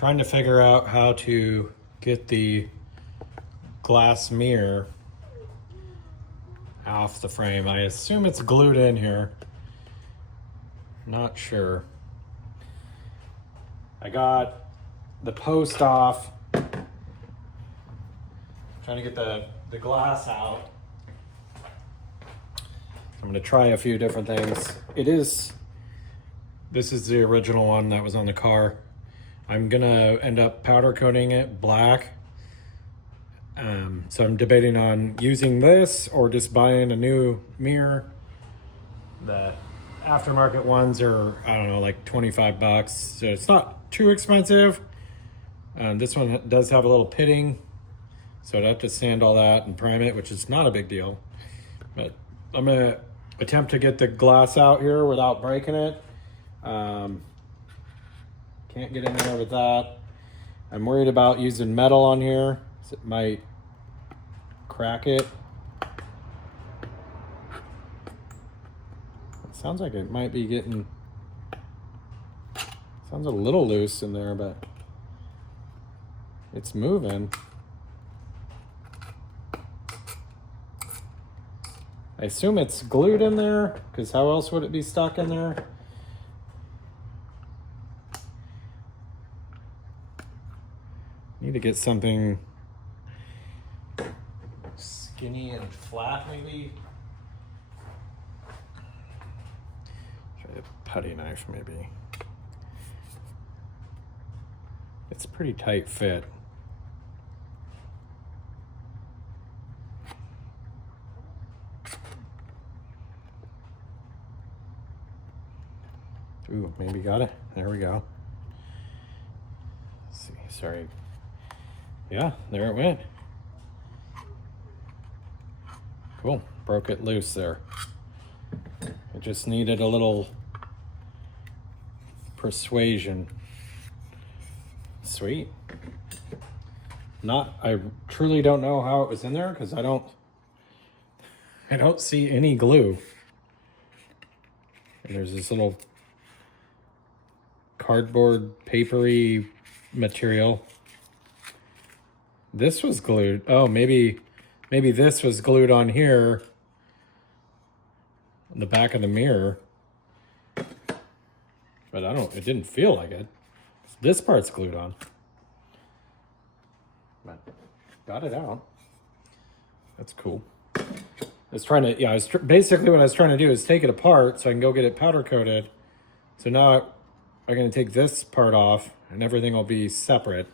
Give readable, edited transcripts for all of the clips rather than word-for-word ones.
Trying to figure out how to get the glass mirror off the frame. I assume it's glued in here. Not sure. I got the post off. Trying to get the glass out. I'm going to try a few different things. This is the original one that was on the car. I'm going to end up powder coating it black. So I'm debating on using this or just buying a new mirror. The aftermarket ones are, I don't know, like 25 bucks. So it's not too expensive. This one does have a little pitting. So I'd have to sand all that and prime it, which is not a big deal. But I'm going to attempt to get the glass out here without breaking it. Can't get in there with that. I'm worried about using metal on here, so it might crack it. It sounds like it might be getting, sounds a little loose in there, but it's moving. I assume it's glued in there, because how else would it be stuck in there? Need to get something skinny and flat, maybe. Try a putty knife, maybe. It's a pretty tight fit. Ooh, maybe got it. There we go. Let's see, sorry. Yeah, there it went. Cool, broke it loose there. It just needed a little persuasion. Sweet. I truly don't know how it was in there because I don't see any glue. And there's this little cardboard papery material. This was glued. Oh, maybe this was glued on here, on the back of the mirror. But it didn't feel like it. This part's glued on. But got it out. That's cool. I was trying to, basically what I was trying to do is take it apart so I can go get it powder coated. So now I'm going to take this part off and everything will be separate.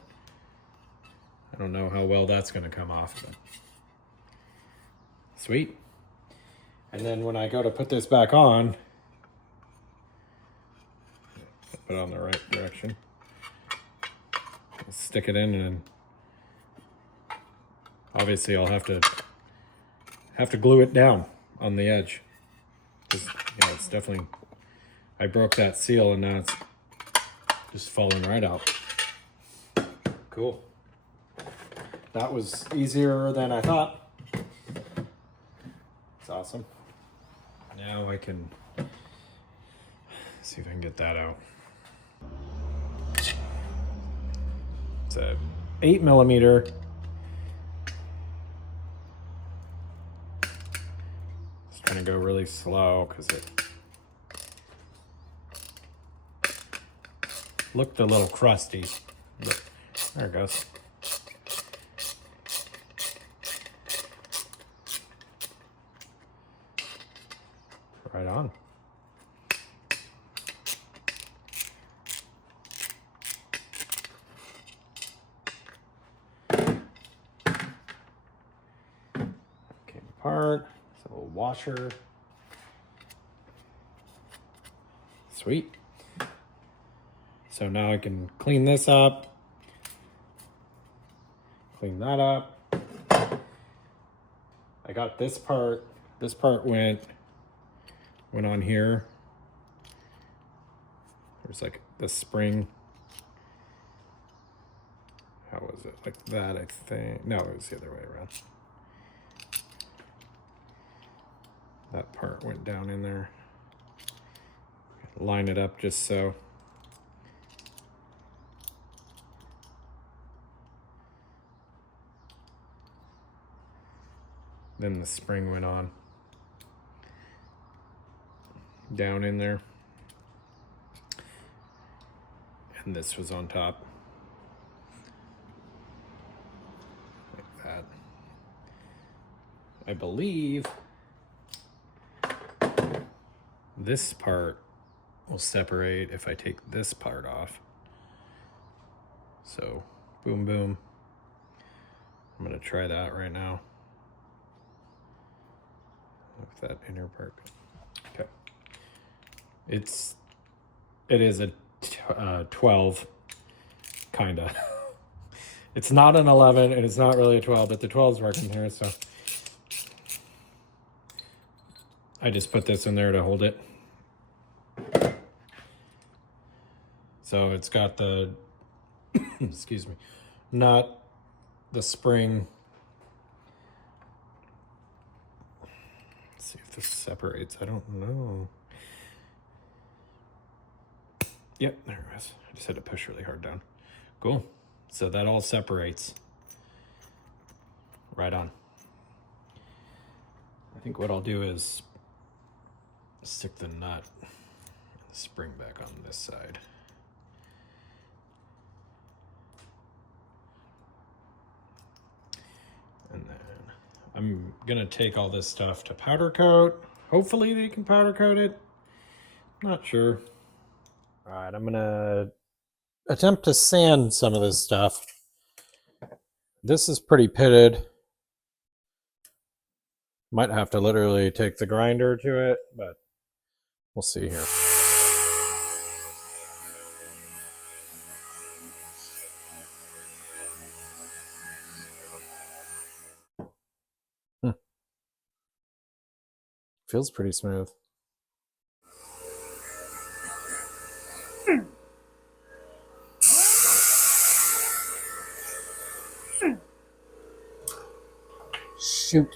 I don't know how well that's going to come off. But sweet. And then when I go to put this back on, put it on the right direction. Stick it in, and obviously I'll have to glue it down on the edge. Yeah, it's definitely, I broke that seal and now it's just falling right out. Cool. That was easier than I thought. It's awesome. Now I can see if I can get that out. It's a 8mm. Just trying to go really slow because it looked a little crusty. But there it goes. Right on. Came apart. It's a little washer. Sweet. So now I can clean this up. Clean that up. I got this part. This part went on here. There's like the spring. How was it? Like that, I think. No, it was the other way around. That part went down in there. Line it up just so. Then the spring went on down in there. And this was on top. Like that. I believe this part will separate if I take this part off. So, boom, boom. I'm gonna try that right now. With that inner part. Okay. It is a 12, kinda. It's not an 11, and it's not really a 12, but the 12's working here, so. I just put this in there to hold it. So it's got the, excuse me, not the spring. Let's see if this separates. I don't know. Yep, there it is. I just had to push really hard down. Cool. So that all separates. Right on. I think what I'll do is stick the nut and the spring back on this side. And then I'm gonna take all this stuff to powder coat. Hopefully they can powder coat it. Not sure. All right, I'm gonna attempt to sand some of this stuff. This is pretty pitted. Might have to literally take the grinder to it, but we'll see here. Feels pretty smooth. Shoot.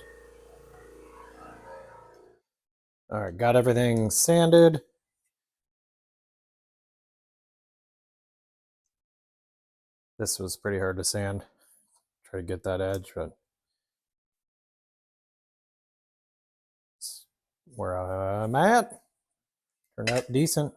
All right, got everything sanded. This was pretty hard to sand. Try to get that edge, but that's where I'm at. Turned out decent.